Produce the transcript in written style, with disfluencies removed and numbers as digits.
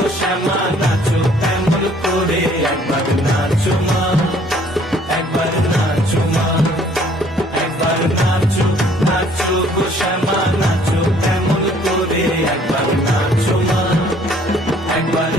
গো শ্যামা নাচো এমন করে, একবার নাচো মা, একবার নাচো মা, একবার নাচো, নাচো গো শ্যামা নাচো এমন করে, একবার নাচো মা, একবার